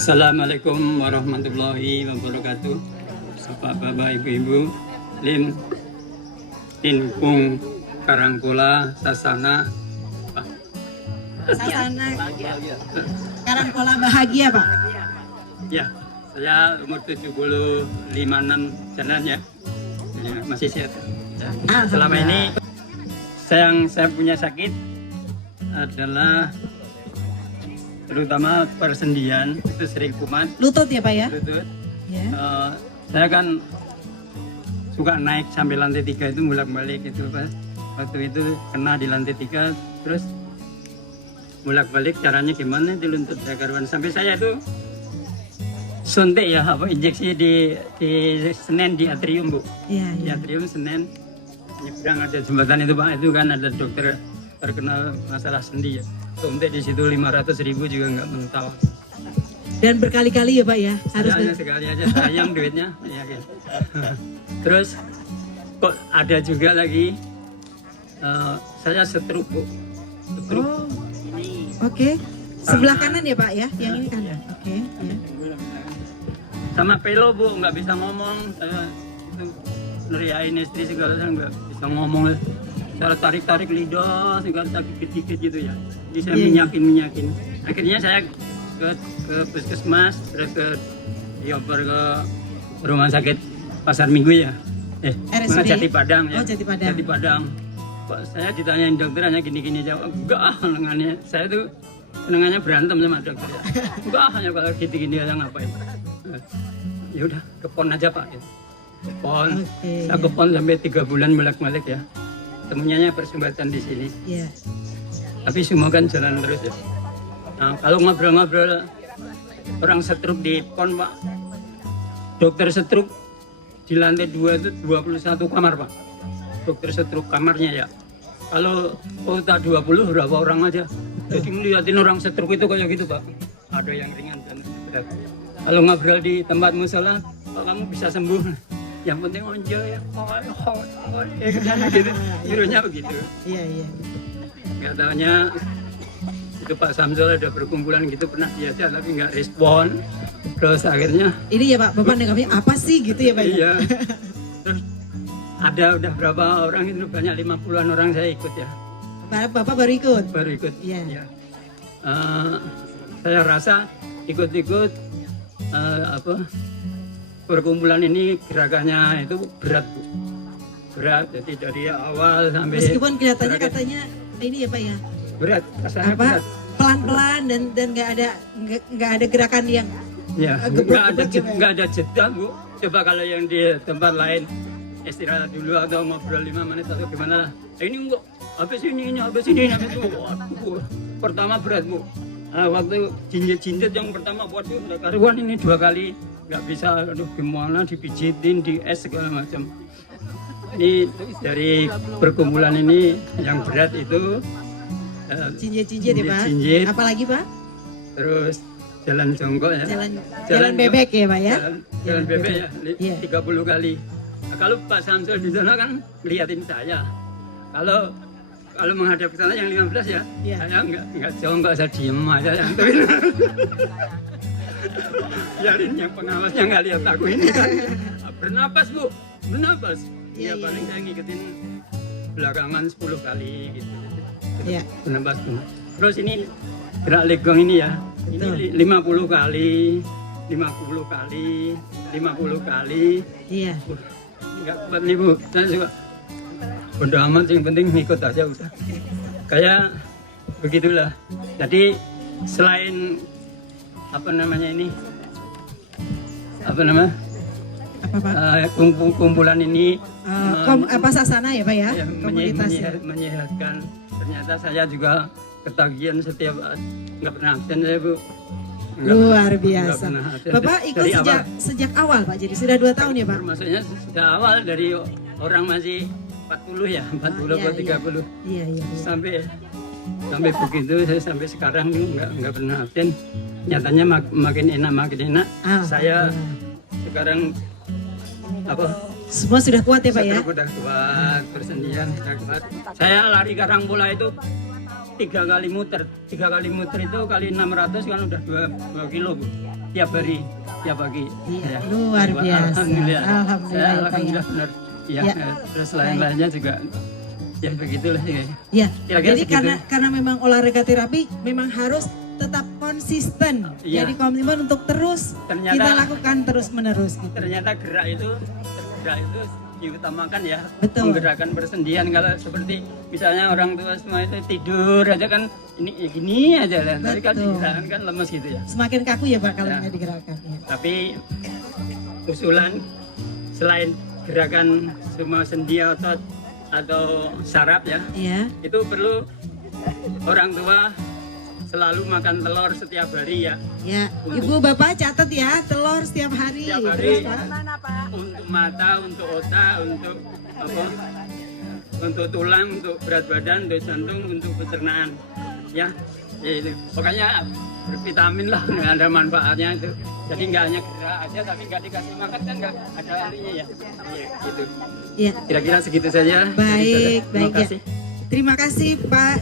Assalamualaikum warahmatullahi wabarakatuh. Bapak Ibu, Lim Inpung Karangkola Sasana Karangkola Bahagia, Pak. Ya, saya umur 75-an jalan ya. Masih sehat. Ya. Selama ini saya punya sakit adalah terutama persendian, itu sering kumat. Lutut ya, Pak ya? Lutut. Ya. Saya kan suka naik sampai lantai 3 itu bolak-balik itu Pak. Waktu itu kena di lantai 3 terus bolak-balik, caranya gimana di lutut karuan sampai saya itu suntik ya, apa injeksi di Senen di atrium Bu. Iya, Di iya. atrium Senen nyebrang ada jembatan itu Pak, itu kan ada dokter terkenal masalah sendi ya. Suntik di situ 500.000 juga nggak mental. Dan berkali-kali ya, Pak ya? Harus Hanya sekali aja, sayang duitnya. Yakin. Terus kok ada juga lagi saya stroke Bu. Stroke. Oh, oke. Sebelah kanan ya, Pak ya? Yang ini kanan. Oke, ya. Sama pelo Bu, nggak bisa ngomong. Saya itu neriain istri segala, saya nggak bisa ngomong. Saya tarik-tarik lidah, segala sakit-sakit gitu ya. Jadi saya minyakin. Akhirnya saya ke puskesmas, terus ke dioper ke rumah sakit Pasar Minggu ya. RSUD. Jati Padang ya. Oh, Jati Padang. Jati Padang. Kok saya ditanyain dokter hanya gini-gini jawab, enggak lengannya. Saya tuh senengannya berantem sama dokter ya. Enggak, hanya kalau gini-gini aja ngapain. Ya udah, ke PON aja Pak. Kepon, saya ke PON sampai 3 bulan bolak-balik ya. Temunya persembahkan di sini. Iya. Tapi semua kan jalan terus ya. Nah, kalau ngobrol-ngobrol orang stroke di PON Pak, dokter stroke di lantai 2 itu 21 kamar Pak. Dokter stroke kamarnya ya. Kalau kota 20 berapa orang aja. Jadi ngeliatin orang stroke itu kayak gitu Pak. Ada yang ringan dan berat. Kalau ngobrol di tempat musola, Pak kamu bisa sembuh. Yang penting onjo ya. Gitu. Nyuruhnya begitu. Iya, iya. Nggak taunya itu Pak Samsul ada perkumpulan gitu pernah diajak tapi nggak respon. Terus akhirnya Ini ya, Pak, Bapak nanggapnya apa sih gitu ya, Pak? iya. Terus ada udah berapa orang itu, banyak 50-an orang saya ikut ya. Bapak baru ikut? Baru ikut. Iya. Ya. Saya rasa ikut-ikut perkumpulan ini gerakannya itu berat Bu. Berat, jadi dari awal sampai Meskipun kelihatannya terakhir. katanya ini ya, Pak ya? Berat, rasanya Apa? berat. Pelan-pelan dan nggak ada gerakan yang Ya, gebrek-gebrek nggak ada jeda Bu. Coba kalau yang di tempat lain istirahat dulu atau ngobrol 5 menit atau gimana. Ini enggak, habis ini, habis itu. Waduh, pertama berat Bu. Waktu jinjit yang pertama, waduh, karuan ini 2 kali nggak bisa, aduh gimana dipijitin, di es segala macam. Ini dari perkumpulan ini yang berat itu jinjit-jinjit ya, Pak? jinjit. Apalagi, Pak? Terus jalan jongkok ya. Jalan bebek ya, Pak ya? Jalan bebek ya, Iya. 30 kali. Nah, kalau Pak Samsul di sana kan ngeliatin saya. Kalau menghadap ke sana yang 15 ya, Iya. saya enggak jongkok, saya diem aja yang biarin yang pengawasnya nggak lihat aku ini kan. Bernapas Bu, bernapas. Ya Iya, iya. paling saya ngikutin belakangan 10 kali gitu. Iya. Bernapas. Terus ini gerak legong ini ya. Betul. Ini 50 kali, 50 kali, 50 kali. Iya. Enggak kuat nih Bu. Saya juga bodo amat, yang penting ngikut aja udah. Kayak begitulah. Jadi selain apa namanya ini? Apa nama? Apa, Pak? Kumpulan ini Sasana ya, Pak ya? ya, Komunitas ya? menyehatkan. Ternyata saya juga ketagihan setiap nggak pernah absen saya Bu. Luar Nggak biasa. pernah absen. Bapak ikut Dari awal. sejak awal, Pak. Jadi sudah 2 tahun ya, Pak? Maksudnya sudah awal dari orang masih 40 ya, 40 atau 30. Iya, iya. Sampai begitu saya sampai sekarang nggak pernah absen. Nyatanya makin enak. Saya sekarang apa? Semua sudah kuat ya, Pak ya? Udah kuat, persendian sudah kuat. Saya lari Karangkola itu 3 kali muter. 3 kali muter itu kali 600 kan udah 2 kilo Bu. tiap hari, tiap pagi. Iya, Ya. luar biasa. Alhamdulillah. Alhamdulillah, Saya Pak, alhamdulillah ya. benar. Iya. Ya. Terus lain-lainnya juga ya begitulah ya. Ya, Kira-kira jadi segitu. karena memang olahraga terapi memang harus tetap konsisten. Iya. Jadi komitmen untuk terus Ternyata- kita lakukan terus menerus gitu. Ternyata gerak itu diutamakan ya. Betul. Menggerakkan persendian. Kalau seperti misalnya orang tua semua itu tidur aja kan ini ya gini aja lah. Tapi kalau Betul. digerakkan kan lemes gitu ya. Semakin kaku ya Pak kalau Ya. nggak digerakkan. Ya. Tapi usulan selain gerakan semua sendi otot atau saraf ya, Iya. itu perlu orang tua selalu makan telur setiap hari ya. Ya, Ibu Bapak catat ya, telur setiap hari. Setiap hari. Terus, Pak? Untuk mata, untuk otak, untuk apa? Untuk tulang, untuk berat badan, untuk jantung, untuk pencernaan. Ya, ya itu. Pokoknya bervitamin lah, nggak ada manfaatnya itu. Jadi nggak hanya gerak aja, tapi nggak dikasih makan kan nggak ada artinya ya. Iya, gitu. Ya, Kira-kira segitu saja. baik, Terima baik ya. kasih. Terima kasih Pak.